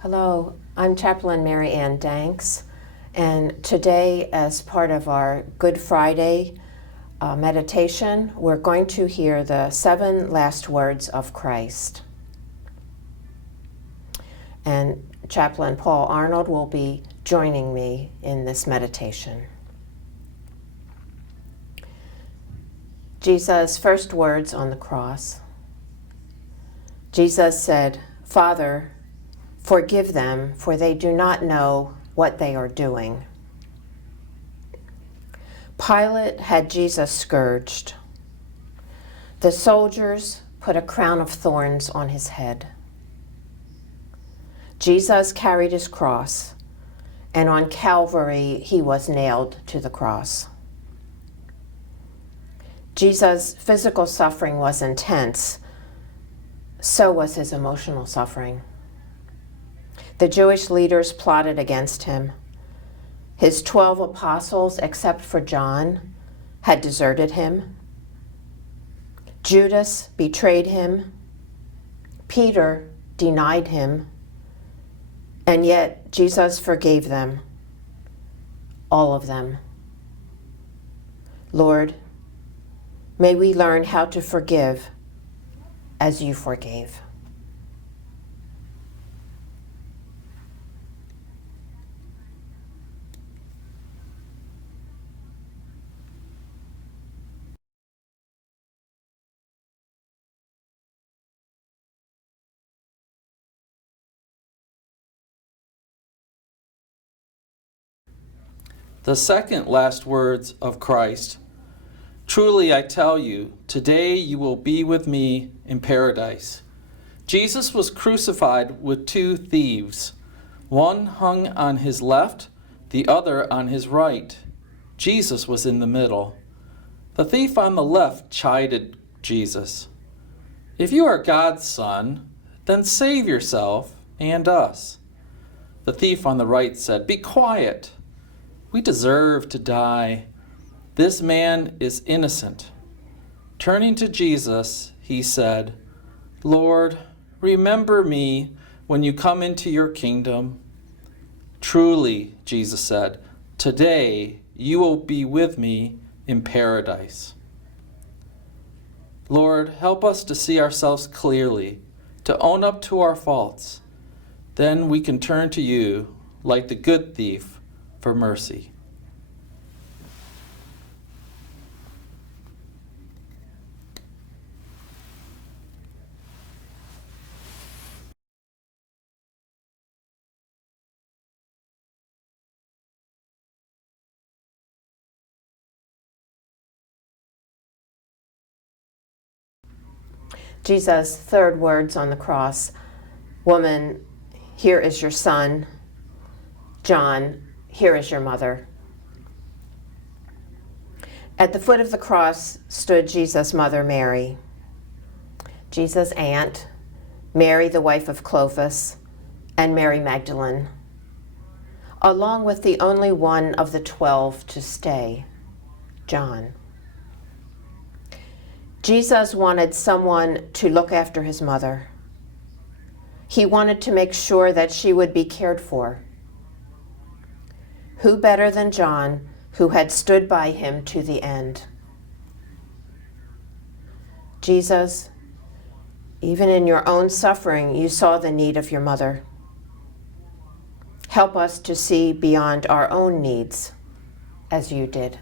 Hello, I'm Chaplain Marianne Danks, and today, as part of our Good Friday meditation, we're going to hear the 7 last words of Christ. And Chaplain Paul Arnold will be joining me in this meditation. Jesus' first words on the cross. Jesus said, "Father, forgive them, for they do not know what they are doing." Pilate had Jesus scourged. The soldiers put a crown of thorns on his head. Jesus carried his cross, and on Calvary he was nailed to the cross. Jesus' physical suffering was intense, so was his emotional suffering. The Jewish leaders plotted against him. His 12 apostles, except for John, had deserted him. Judas betrayed him. Peter denied him. And yet Jesus forgave them, all of them. Lord, may we learn how to forgive as you forgave. The second last words of Christ. Truly I tell you, today you will be with me in paradise. Jesus was crucified with 2 thieves, one hung on his left, the other on his right. Jesus was in the middle. The thief on the left chided Jesus. "If you are God's son, then save yourself and us." The thief on the right said, "Be quiet. We deserve to die. This man is innocent." Turning to Jesus, he said, "Lord, remember me when you come into your kingdom." "Truly," Jesus said, "today you will be with me in paradise." Lord, help us to see ourselves clearly, to own up to our faults. Then we can turn to you, like the good thief, for mercy. Jesus' third words on the cross. Woman, here is your son. John, here is your mother. At the foot of the cross stood Jesus' mother, Mary, Jesus' aunt, Mary, the wife of Clopas, and Mary Magdalene, along with the only one of the 12 to stay, John. Jesus wanted someone to look after his mother. He wanted to make sure that she would be cared for. Who better than John, who had stood by him to the end? Jesus, even in your own suffering, you saw the need of your mother. Help us to see beyond our own needs, as you did.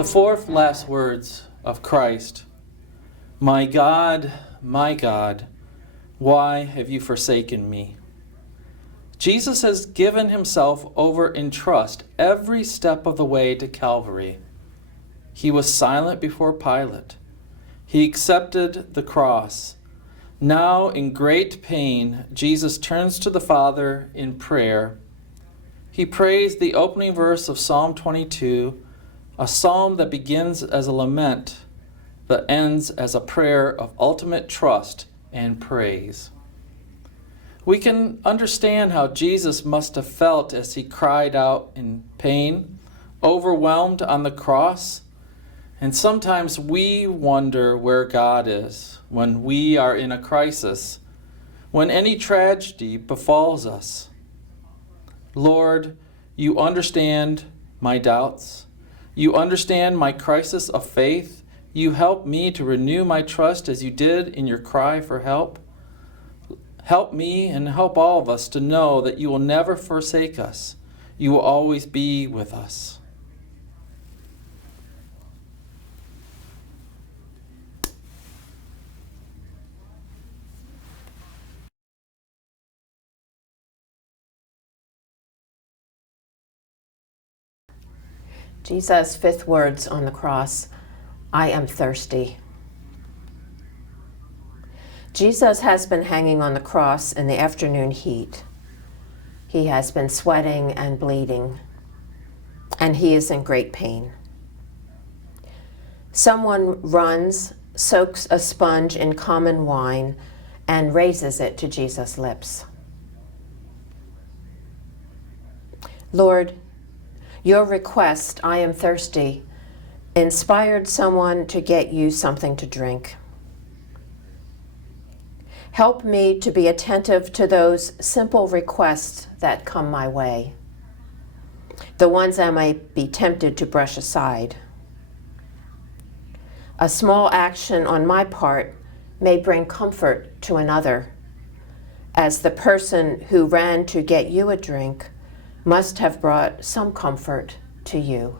The fourth last words of Christ, my God, why have you forsaken me? Jesus has given himself over in trust every step of the way to Calvary. He was silent before Pilate. He accepted the cross. Now, in great pain, Jesus turns to the Father in prayer. He prays the opening verse of Psalm 22, a psalm that begins as a lament but ends as a prayer of ultimate trust and praise. We can understand how Jesus must have felt as he cried out in pain, overwhelmed on the cross. And sometimes we wonder where God is when we are in a crisis, when any tragedy befalls us. Lord, you understand my doubts. You understand my crisis of faith. You help me to renew my trust as you did in your cry for help. Help me and help all of us to know that you will never forsake us. You will always be with us. Jesus' fifth words on the cross, I am thirsty. Jesus has been hanging on the cross in the afternoon heat. He has been sweating and bleeding, and he is in great pain. Someone runs, soaks a sponge in common wine, and raises it to Jesus' lips. Lord, your request, I am thirsty, inspired someone to get you something to drink. Help me to be attentive to those simple requests that come my way, the ones I might be tempted to brush aside. A small action on my part may bring comfort to another, as the person who ran to get you a drink must have brought some comfort to you.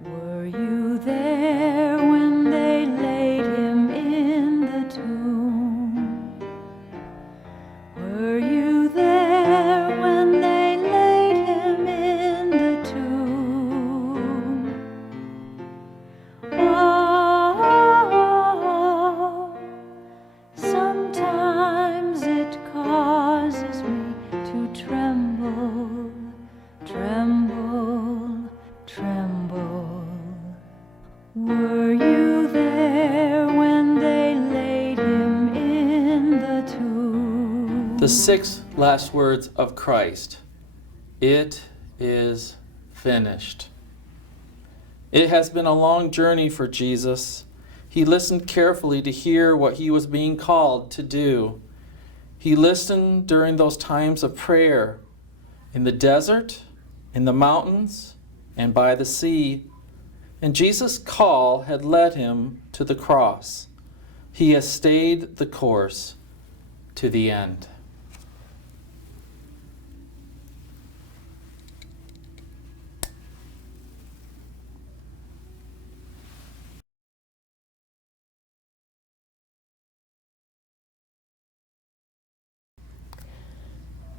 Were you there when they laid him in the tomb? Were you there when they laid him in the tomb? Oh, sometimes it causes me to tremble, tremble, tremble. Were you there when they laid him in the tomb? The six last words of Christ, it is finished. It has been a long journey for Jesus. He listened carefully to hear what he was being called to do. He listened during those times of prayer in the desert, in the mountains, and by the sea. And Jesus' call had led him to the cross. He has stayed the course to the end.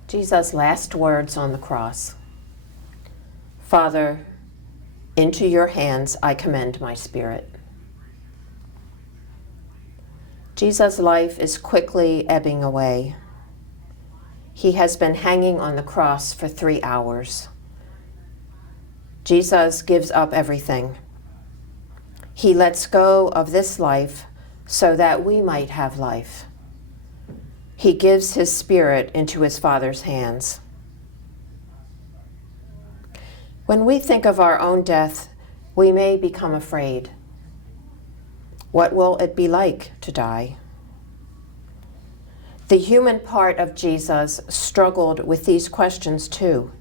Jesus' last words on the cross. Father, into your hands I commend my spirit. Jesus' life is quickly ebbing away. He has been hanging on the cross for 3 hours. Jesus gives up everything. He lets go of this life so that we might have life. He gives his spirit into his Father's hands. When we think of our own death, we may become afraid. What will it be like to die? The human part of Jesus struggled with these questions too.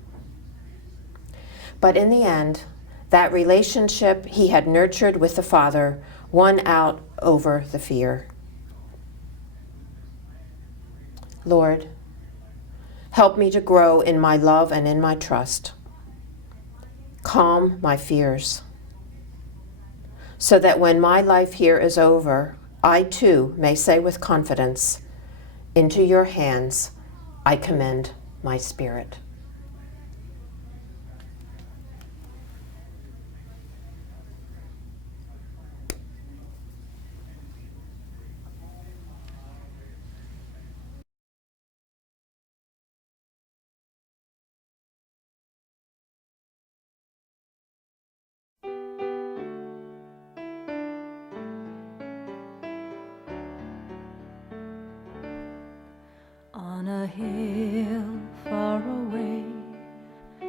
But in the end, that relationship he had nurtured with the Father won out over the fear. Lord, help me to grow in my love and in my trust. Calm my fears, so that when my life here is over, I too may say with confidence, "Into your hands I commend my spirit." On a hill far away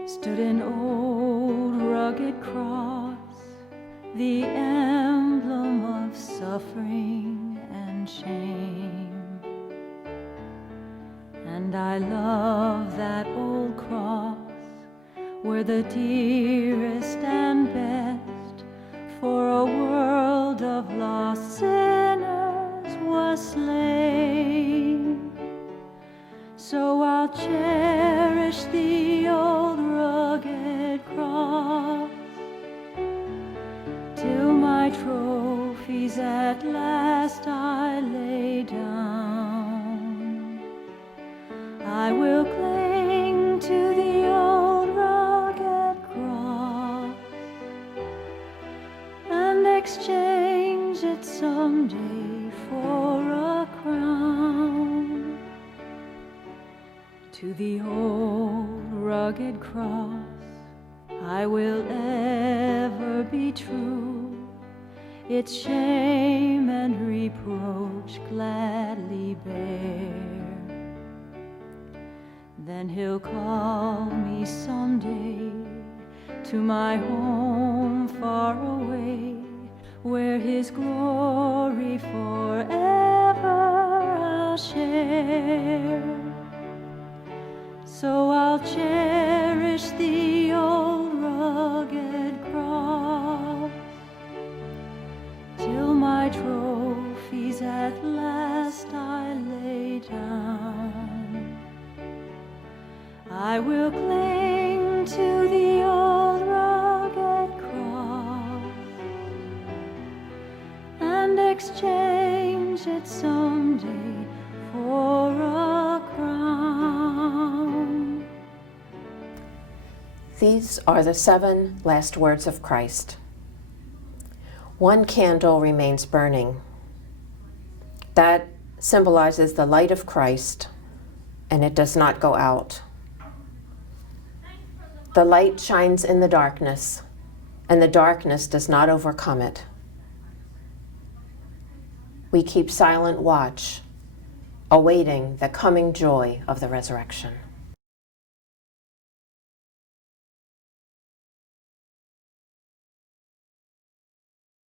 stood an old rugged cross, the emblem of suffering and shame. And I love that old cross where the dearest and best for a world of lost sinners was slain. So I'll cherish the old rugged cross till my trophies at last I lay down. I will cling to the old rugged cross and exchange it someday for a crown. To the old rugged cross I will ever be true, its shame and reproach gladly bear. Then he'll call me someday to my home far away, where his glory forever I'll share. So I'll cherish the old rugged cross till my trophies at last I lay down. I will cling to the old rugged cross and exchange it someday for a crown. These are the 7 last words of Christ. One candle remains burning. That symbolizes the light of Christ, and it does not go out. The light shines in the darkness, and the darkness does not overcome it. We keep silent watch, awaiting the coming joy of the resurrection.